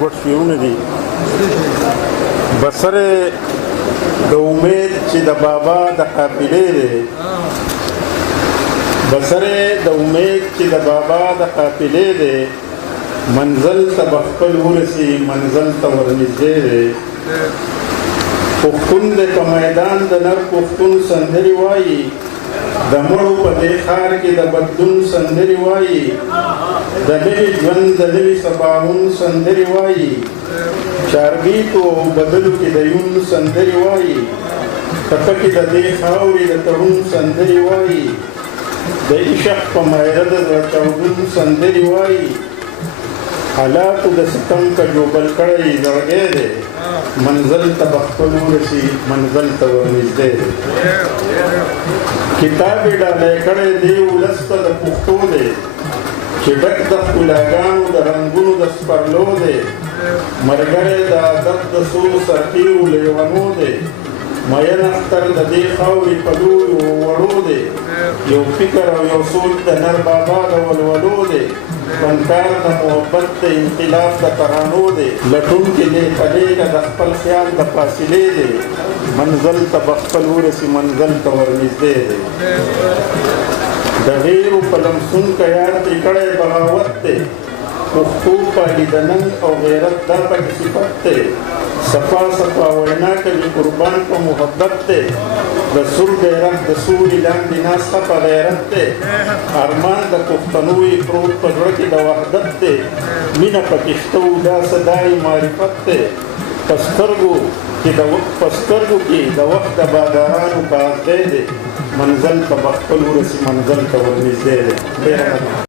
ګډ شعرونه دي. بسره د امید چې د بابا د قافلې دی، بسره د امید چې د بابا د قافلې دی، منزل ته به خپل ورسي منزل ته ورنږدې دی. پښتون دی په میدان د نر پښتون سندرې وایي، د مړو په دې ښار کې د بدلون سندرې وایي، د نوي ژوند د نوي سباوون سندرې وایي، چاربیتو او بدلو کې د یون سندرې وایي، ټپه کې د دې خاورې د تړون سندرې وایي، د عشق په مایره د زړه چاودون سندرې وایي. حالاتو د ستم که جوبل کړی زړګی دی، منزل ته به خپل ورسي منزل ته ورنږدې دی. کتاب یې ډالۍ کړی دی ولس ته د پښتو دی، چې ډک د ښکلاګانو د رنګونو د سپرلو دی. ملګری د ادب د څو سرتېرو لیونو دی، مین اختر د دې خاورې په لویو وړو دی. یو فکر او یو سوچ د نر بابا د ولولو دی، فنکار د محبت د انقلاب د ترانو دی. لټونکي لیکه لیکه د خپل خیال د فاصلې دی، منزل ته به خپل ورسي منزل ته ورنږدې دی. د غیرو په لمسون که یار ترې کړی بغاوت دی، پښتو پالي د ننګ او غیرت دا پکې صفت دی. صفا صفا وینا کوي قربان په محبت دی، د سور بیرغ د سوري لاندې ناسته په غیرت دی. ارمان د پښتنو یې پروت په زړه کې د وحدت دی، مینه پکې شته و دا صدای معرفت دی. په سترګو کې د وخت د بادارانو بازدی دی، منزل ته به خپل ورسي منزل ته ورنږدې دی.